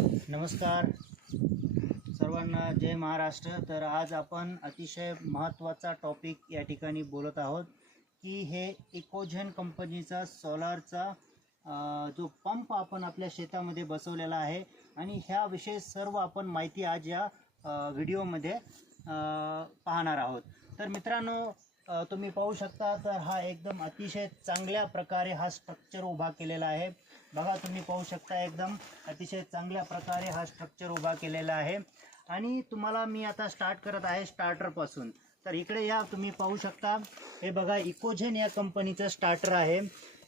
नमस्कार सर्वांना, जय महाराष्ट्र। तर आज आपण अतिशय महत्त्वाचा टॉपिक या ठिकाणी बोलत आहोत की हे इकोजेन कंपनीचा सोलारचा जो पंप आपण आपल्या शेतामध्ये बसवलेला आहे आणि ह्याविषयी सर्व आपण माहिती आज या व्हिडिओमध्ये पाहणार आहोत। तर मित्रांनो, तुम्ही पाहू शकता तर हा एकदम अतिशय चांगल्या प्रकारे हा स्ट्रक्चर उभा केलेला आहे। बघा, तुम्ही पाहू शकता एकदम अतिशय चांगल्या प्रकारे हा स्ट्रक्चर उभा केलेला आहे। आणि तुम्हाला मी आता स्टार्ट करत आहे स्टार्टरपासून। तर इकडे या, तुम्ही पाहू शकता, हे बघा इकोजेन या कंपनीचं स्टार्टर आहे।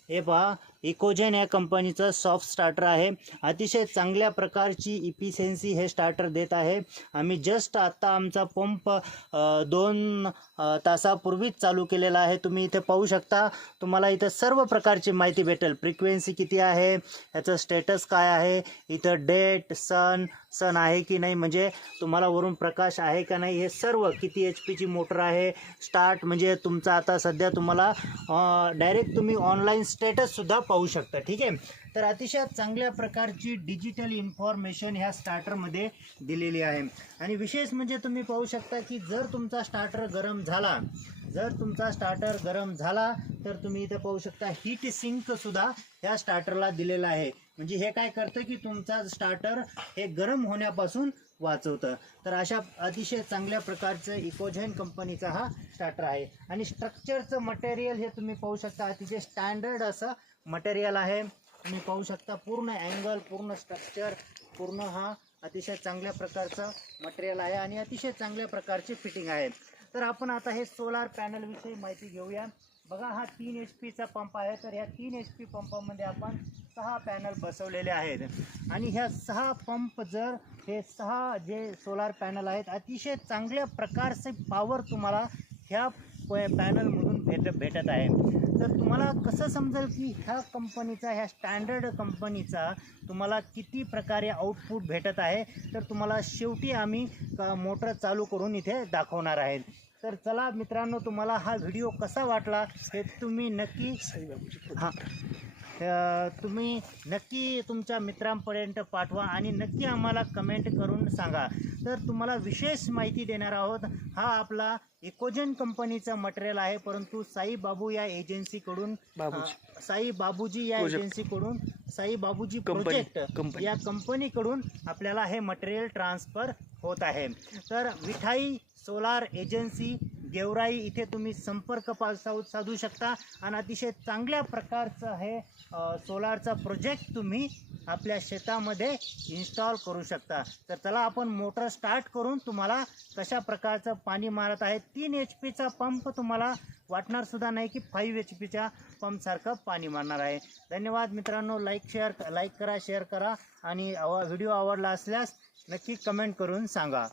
हे पहा, इकोजेन या कंपनीचं सॉफ्ट स्टार्टर आहे। अतिशय चांगल्या प्रकारची इफिशियन्सी हे स्टार्टर देत आहे। आम्ही जस्ट आता आमचा पंप 2 तासापूर्वीच चालू केलेला आहे। तुम्ही इथे पाहू शकता, तुम्हाला इथं सर्व प्रकारची माहिती भेटेल। फ्रिक्वेन्सी किती आहे, याचं स्टेटस काय आहे, इथं डेट, सन आहे की नाही, म्हणजे तुम्हाला वरून प्रकाश आहे का नाही, हे सर्व, किती HP ची मोटर आहे, स्टार्ट म्हणजे तुमचा आता सध्या तुम्हाला डायरेक्ट तुम्ही ऑनलाईन स्टेटससुद्धा पाहू शकता। ठीक आहे, तर अतिशय चांगल्या प्रकारची डिजिटल इन्फॉर्मेशन ह्या स्टार्टरमध्ये दिलेली आहे। आणि विशेष म्हणजे तुम्ही पाहू शकता की जर तुमचा स्टार्टर गरम झाला तर तुम्ही इथे पाहू शकता हीट सिंकसुद्धा ह्या स्टार्टरला दिलेला आहे। म्हणजे हे काय करतं की तुमचा स्टार्टर हे गरम होण्यापासून वाचवतं। तर अशा अतिशय चांगल्या प्रकारचं इकोजेन कंपनीचा हा स्टार्टर आहे। आणि स्ट्रक्चरचं मटेरियल हे तुम्ही पाहू शकता, अतिशय स्टँडर्ड असं मटेरियल आहे। तुम्ही पाहू शकता पूर्ण अँगल, पूर्ण स्ट्रक्चर, पूर्ण हा अतिशय चांगल्या प्रकारचं मटेरियल आहे आणि अतिशय चांगल्या प्रकारची फिटिंग आहे। तर आपण आता हे सोलार पॅनलविषयी माहिती घेऊया। बघा, हा 3 HP पंप आहे। तर ह्या 3 HP पंपामध्ये आपण 6 पॅनल बसवलेले आहेत। आणि ह्या 6 पंप, जर हे 6 जे सोलार पॅनल आहेत, अतिशय चांगल्या प्रकारचे पॉवर तुम्हाला ह्या पॅनलमधून भेटत आहे। तर तुम्हाला कसं समजेल की ह्या कंपनीचा, ह्या स्टँडर्ड कंपनीचा तुम्हाला किती प्रकारे आउटपुट भेटत आहे, तर तुम्हाला शेवटी आम्ही मोटर चालू करून इथे दाखवणार आहेत। तर चला मित्रांनो, तुम्हाला हा व्हिडिओ कसा वाटला हे तुम्ही नक्की तुमच्या मित्रांपर्यंत पाठवा आणि नक्की आम्हाला कमेंट करून सांगा। तर तुम्हाला विशेष माहिती देणार आहोत। हा आपला इकोजेन कंपनीचा मटेरियल आहे, परंतु साई बाबूजी प्रोजेक्ट या कंपनीकडून आपल्याला हे मटेरियल ट्रान्सफर होत आहे। तर विठाई सोलार एजन्सी गेवराई इथे तुम्ही संपर्क साधू शकता आणि अतिशय चांगल्या प्रकारचं हे सोलारचा प्रोजेक्ट तुम्ही आपल्या शेतामध्ये इन्स्टॉल करू शकता। तर चला आपण मोटर स्टार्ट करून तुम्हाला कशा प्रकारचं पाणी मारत आहे। 3 HP पंप तुम्हाला वाटणार सुद्धा नाही की 5 HP पंपसारखं पाणी मारणार आहे। धन्यवाद मित्रांनो, लाईक करा, शेअर करा आणि व्हिडिओ आवडला असल्यास नक्की कमेंट करून सांगा।